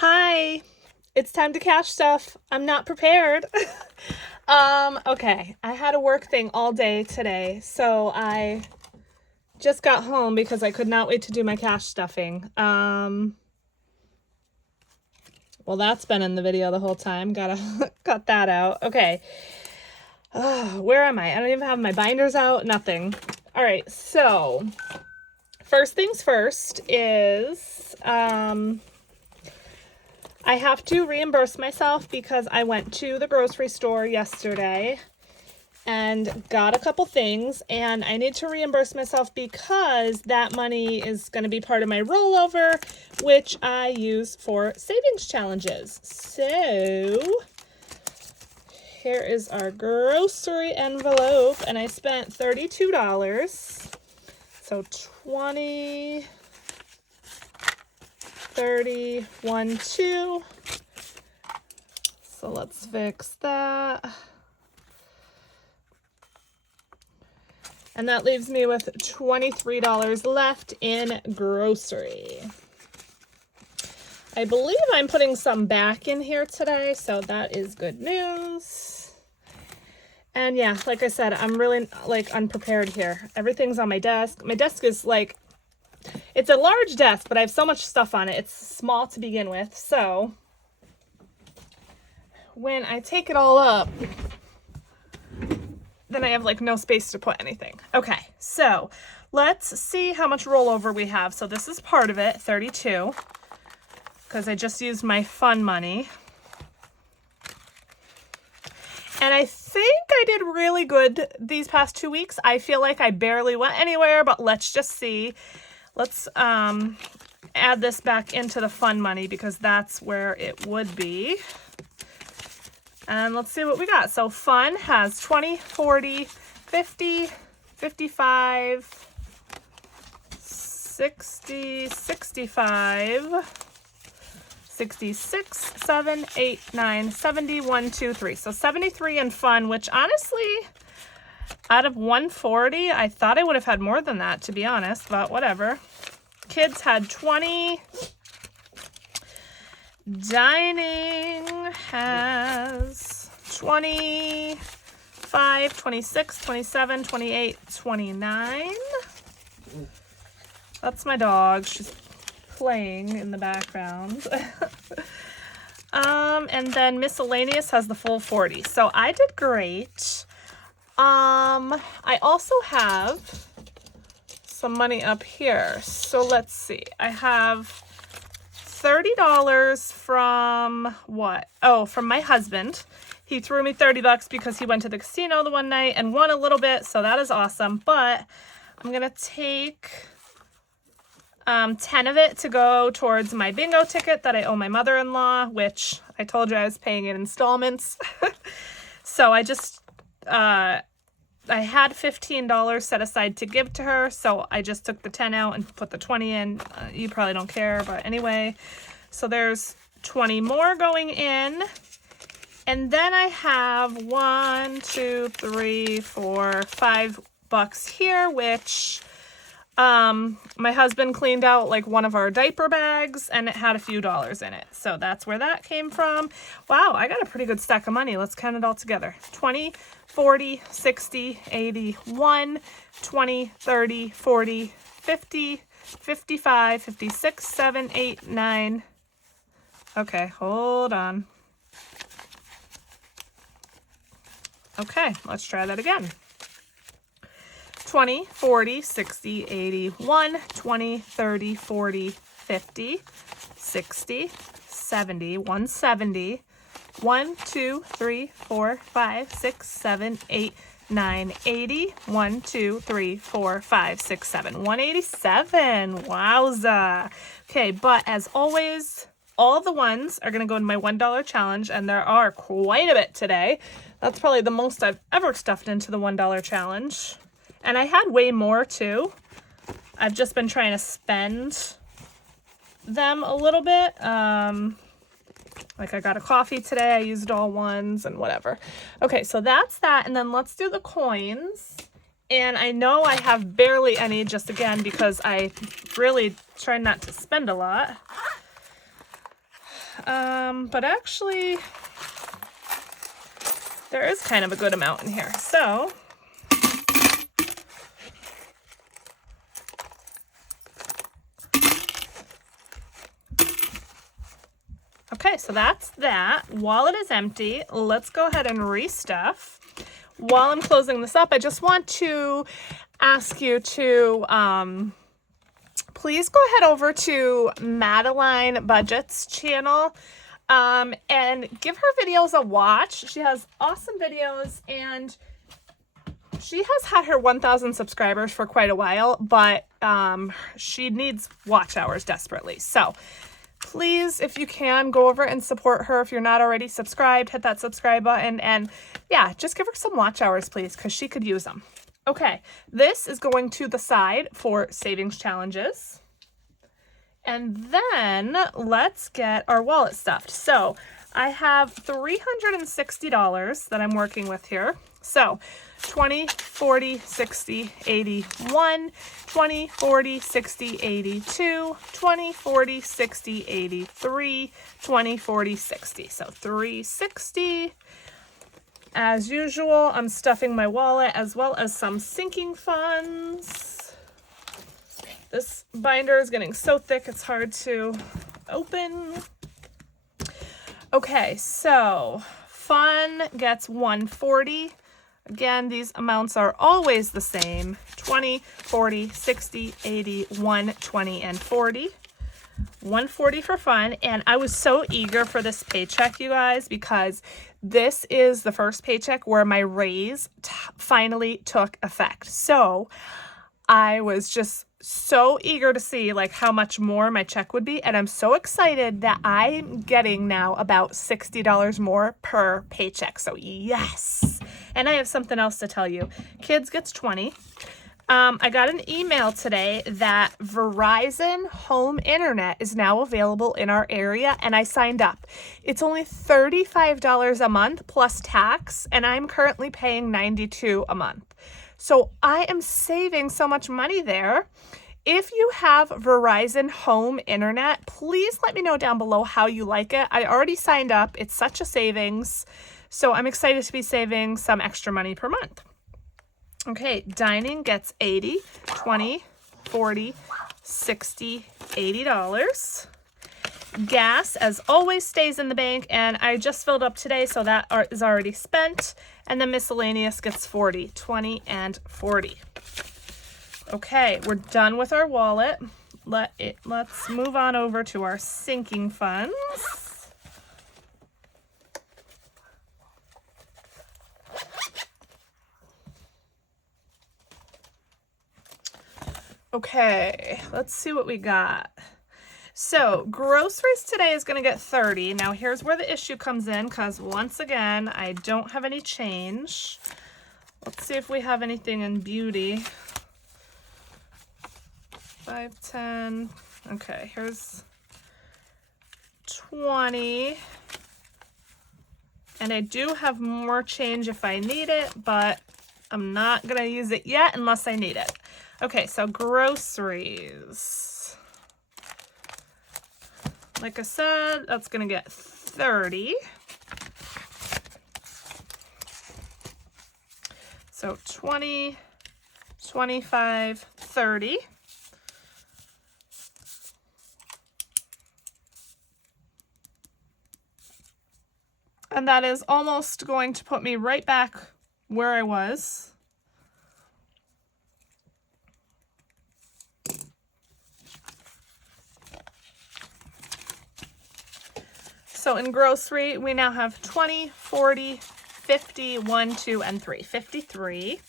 Hi, it's time to cash stuff. I'm not prepared. Okay, I had a work thing all day today, so I just got home because I could not wait to do my cash stuffing. Well, that's been in the video the whole time. Gotta cut that out. Okay. Where am I? I don't even have my binders out. Nothing. All right, so first things first is I have to reimburse myself because I went to the grocery store yesterday and got a couple things, and I need to reimburse myself because that money is going to be part of my rollover, which I use for savings challenges. So here is our grocery envelope, and I spent $32. So 20, 30, 1, 2. So let's fix that. And that leaves me with $23 left in grocery. I believe I'm putting some back in here today, so that is good news. And yeah, like I said, I'm really unprepared here. Everything's on my desk. My desk is it's a large desk, but I have so much stuff on it. It's small to begin with. So when I take it all up, then I have no space to put anything. Okay, so let's see how much rollover we have. So this is part of it, 32, because I just used my fun money. And I think I did really good these past 2 weeks. I feel like I barely went anywhere, but let's just see. Let's add this back into the fun money because that's where it would be. And let's see what we got. So fun has 20, 40, 50, 55, 60, 65, 66, 7, 8, 9, 70, 1, 2, 3. So 73 in fun, which honestly, out of 140, I thought I would have had more than that, to be honest, but whatever. Kids had 20. Dining has 25, 26, 27, 28, 29. That's my dog. She's playing in the background. And then miscellaneous has the full 40. So I did great. I also have some money up here. So let's see. I have $30 from what? Oh, from my husband. He threw me $30 because he went to the casino the one night and won a little bit, so that is awesome. But I'm gonna take 10 of it to go towards my bingo ticket that I owe my mother-in-law, which I told you I was paying in installments. So I just I had $15 set aside to give to her, so I just took the 10 out and put the 20 in. You probably don't care, but anyway. So there's 20 more going in. And then I have 1, 2, 3, 4, $5 here, which my husband cleaned out one of our diaper bags and it had a few dollars in it. So that's where that came from. Wow, I got a pretty good stack of money. Let's count it all together. 20, 40, 60, 80, 1, 20, 30, 40, 50, 55, 56, 7, 8, 9. Okay, hold on. Okay, let's try that again. 20, 40, 60, 80, 1, 20, 30, 40, 50, 60, 70, 170, 1, 2, 3, 4, 5, 6, 7, 8, 9, 80, 1, 2, 3, 4, 5, 6, 7, 187. Wowza. Okay, but as always, all the ones are going to go in my $1 challenge, and there are quite a bit today. That's probably the most I've ever stuffed into the $1 challenge. And I had way more too. I've just been trying to spend them a little bit. I got a coffee today. I used all ones and whatever. Okay, so that's that. And then let's do the coins. And I know I have barely any, just again, because I really try not to spend a lot. But actually, there is kind of a good amount in here. So, okay, so that's that. Wallet is empty. Let's go ahead and restuff. While I'm closing this up, I just want to ask you to please go ahead over to Madeline Budget's channel and give her videos a watch. She has awesome videos, and she has had her 1,000 subscribers for quite a while, but she needs watch hours desperately. So please, if you can, go over and support her. If you're not already subscribed, hit that subscribe button, and yeah, just give her some watch hours, please, because she could use them. Okay, this is going to the side for savings challenges. And then let's get our wallet stuffed. So I have $360 that I'm working with here. So 20, 40, 60, 80, 1, 20, 40, 60, 82, 20, 40, 60, 83, 20, 40, 60. So 360. As usual, I'm stuffing my wallet as well as some sinking funds. This binder is getting so thick it's hard to open. Okay, so fun gets 140. Again, these amounts are always the same. 20, 40, 60, 80, 1, 20, and 40. 140 for fun. And I was so eager for this paycheck, you guys, because this is the first paycheck where my raise finally took effect. So I was just so eager to see like how much more my check would be, and I'm so excited that I'm getting now about $60 more per paycheck. So yes. And I have something else to tell you. Kids gets 20. I got an email today that Verizon home internet is now available in our area, and I signed up. It's only $35 a month plus tax, and I'm currently paying $92 a month. So I am saving so much money there. If you have Verizon home internet, please let me know down below how you like it. I already signed up. It's such a savings. So I'm excited to be saving some extra money per month. Okay, dining gets 80, 20, 40, 60, $80. Gas, as always, stays in the bank, and I just filled up today, so that is already spent. And then miscellaneous gets 40, 20, and 40. Okay, we're done with our wallet. Let's move on over to our sinking funds. Okay, let's see what we got. So groceries today is going to get 30. Now here's where the issue comes in, because once again, I don't have any change. Let's see if we have anything in beauty. 5, 10. Okay, here's 20. And I do have more change if I need it, but I'm not going to use it yet unless I need it. Okay, so groceries. Like I said, that's going to get 30. So 20, 25, 30. And that is almost going to put me right back where I was. So in grocery, we now have 20, 40, 50, 1, 2, and 3. 53.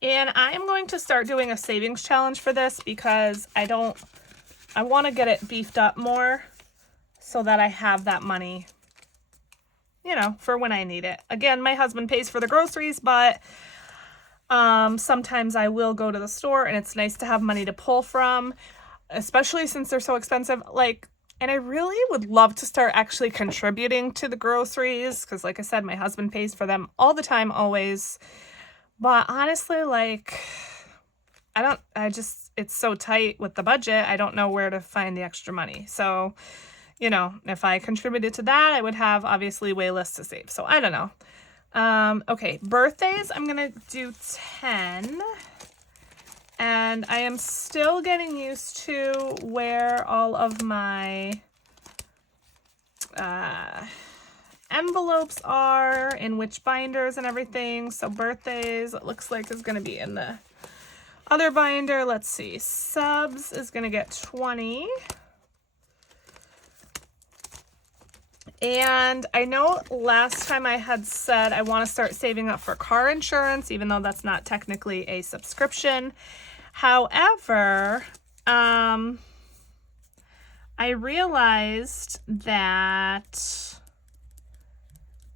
And I am going to start doing a savings challenge for this because I want to get it beefed up more so that I have that money, you know, for when I need it. Again, my husband pays for the groceries, but sometimes I will go to the store, and it's nice to have money to pull from, especially since they're so expensive. And I really would love to start actually contributing to the groceries because, like I said, my husband pays for them all the time, always. But honestly, it's so tight with the budget, I don't know where to find the extra money. So, you know, if I contributed to that, I would have obviously way less to save. So I don't know. Okay, birthdays, I'm going to do 10. And I am still getting used to where all of my envelopes are, in which binders and everything. So birthdays, it looks like is going to be in the other binder. Let's see. Subs is going to get 20. And I know last time I had said I want to start saving up for car insurance, even though that's not technically a subscription. However, I realized that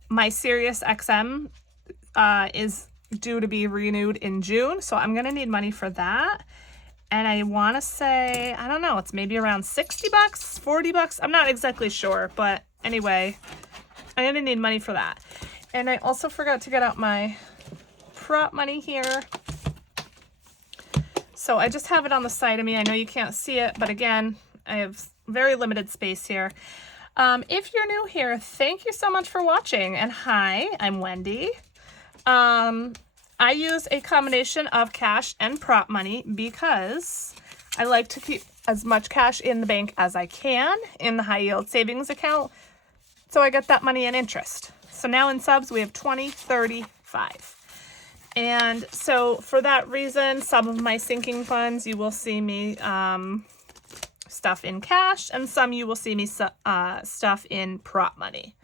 my Sirius XM is due to be renewed in June, so I'm going to need money for that. And I want to say, I don't know, it's maybe around 60 bucks, 40 bucks. I'm not exactly sure, but anyway, I'm going to need money for that. And I also forgot to get out my prop money here. So I just have it on the side of me. I know you can't see it, but again, I have very limited space here. If you're new here, thank you so much for watching. And hi, I'm Wendy. I use a combination of cash and prop money because I like to keep as much cash in the bank as I can in the high yield savings account, so I get that money in interest. So now in subs, we have 20, 30, 5. And so for that reason, some of my sinking funds, you will see me stuff in cash, and some you will see me stuff in prop money.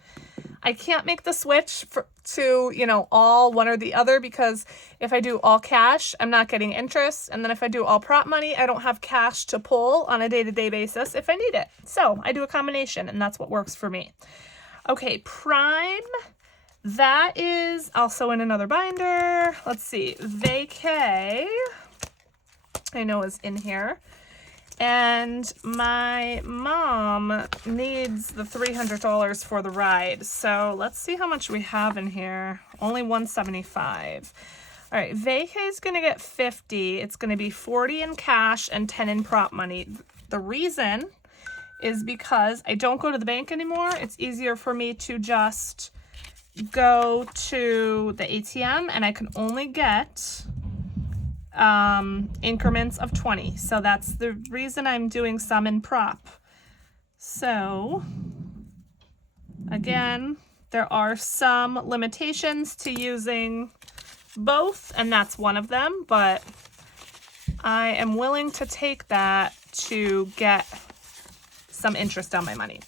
I can't make the switch to, you know, all one or the other, because if I do all cash, I'm not getting interest. And then if I do all prop money, I don't have cash to pull on a day-to-day basis if I need it. So I do a combination, and that's what works for me. Okay, Prime. That is also in another binder. Let's see. Vacay, I know is in here. And my mom needs the $300 for the ride. So let's see how much we have in here. Only $175. All right, Vacay is going to get 50. It's going to be 40 in cash and 10 in prop money. The reason is because I don't go to the bank anymore. It's easier for me to just go to the ATM, and I can only get increments of 20. So that's the reason I'm doing some in prop. So again, there are some limitations to using both, and that's one of them, but I am willing to take that to get some interest on my money.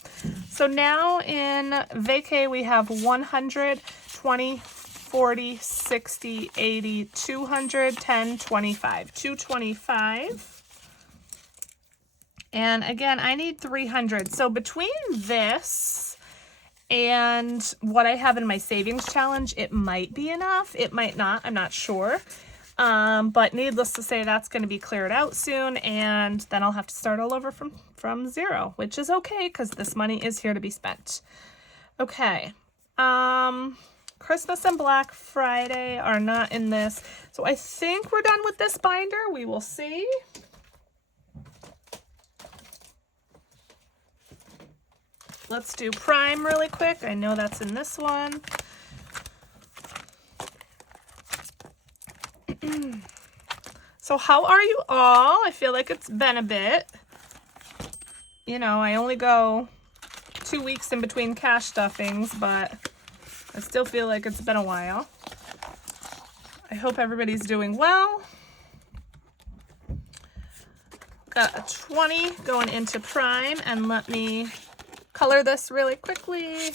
So now in Vacay, we have 100, 20, 40, 60, 80, 200, 10, 25, 225. And again, I need 300. So between this and what I have in my savings challenge, it might be enough. It might not. I'm not sure. But needless to say, that's going to be cleared out soon, and then I'll have to start all over from zero, which is okay because this money is here to be spent. Okay. Christmas and Black Friday are not in this. So I think we're done with this binder. We will see. Let's do Prime really quick. I know that's in this one. So how are you all? I feel like it's been a bit. You know, I only go 2 weeks in between cash stuffings, but I still feel like it's been a while. I hope everybody's doing well. Got a 20 going into Prime, and let me color this really quickly.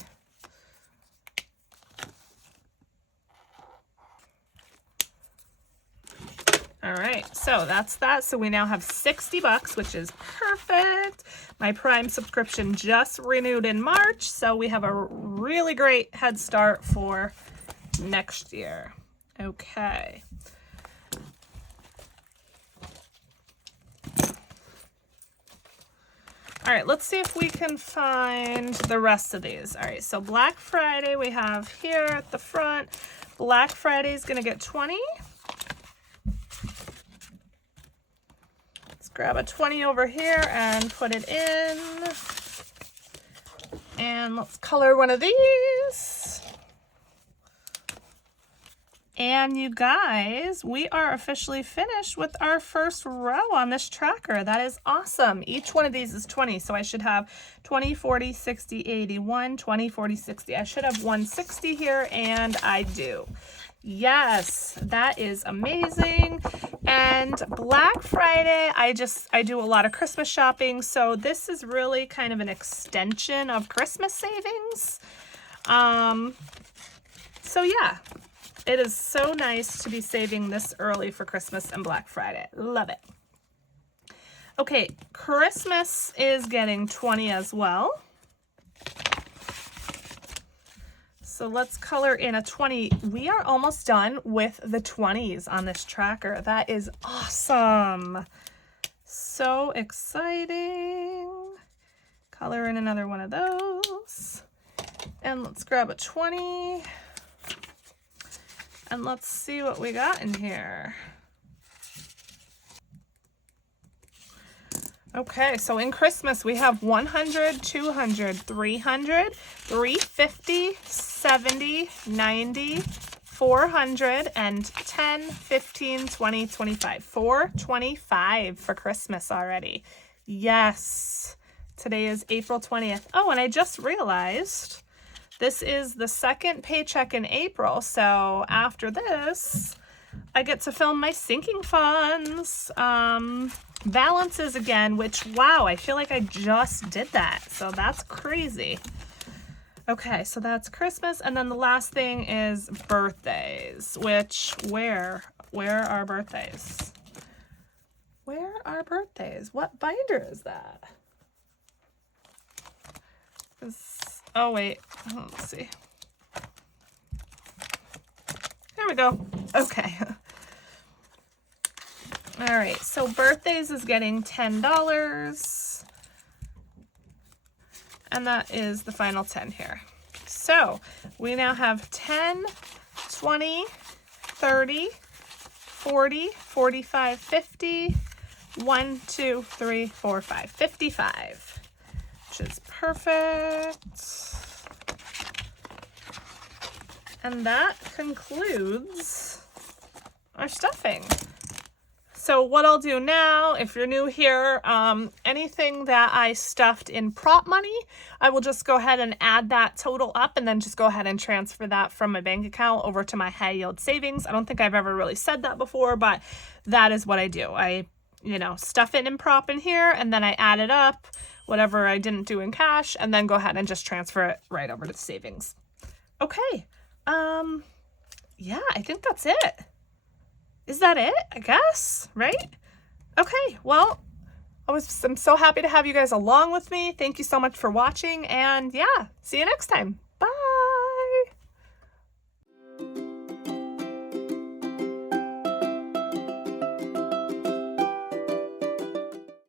All right, so that's that. So we now have 60 bucks, which is perfect. My Prime subscription just renewed in March, so we have a really great head start for next year. Okay. All right, let's see if we can find the rest of these. All right, so Black Friday we have here at the front. Black Friday is gonna get 20. Grab a 20 over here and put it in. And let's color one of these. And you guys, we are officially finished with our first row on this tracker. That is awesome. Each one of these is 20, so I should have 20, 40, 60, 80, 1, 20, 40, 60. I should have 160 here, and I do. Yes, that is amazing. And Black Friday, I do a lot of Christmas shopping, so this is really kind of an extension of Christmas savings. So yeah. It is so nice to be saving this early for Christmas and Black Friday. Love it. Okay, Christmas is getting 20 as well. So let's color in a 20. We are almost done with the 20s on this tracker. That is awesome. So exciting. Color in another one of those. And let's grab a 20. And let's see what we got in here. Okay, so in Christmas we have 100, 200, 300, 350, 70, 90, 400, and 10, 15, 20, 25. 425 for Christmas already. Yes. Today is April 20th. Oh, and I just realized this is the second paycheck in April, so after this, I get to film my sinking funds balances again, which, wow, I feel like I just did that, so that's crazy. Okay, so that's Christmas, and then the last thing is birthdays, which, where are birthdays? Where are birthdays? What binder is that? Oh, wait. Let's see. There we go. Okay. All right. So birthdays is getting $10. And that is the final 10 here. So we now have 10, 20, 30, 40, 45, 50, 1, 2, 3, 4, 5, 55. Which is perfect. And that concludes our stuffing. So what I'll do now, if you're new here, anything that I stuffed in prop money, I will just go ahead and add that total up and then just go ahead and transfer that from my bank account over to my high yield savings. I don't think I've ever really said that before, but that is what I do. I, stuff it in prop in here and then I add it up, whatever I didn't do in cash, and then go ahead and just transfer it right over to savings. Okay. Yeah, I think that's it. Is that it? I guess, right? Okay, well, I'm so happy to have you guys along with me. Thank you so much for watching, and yeah, see you next time.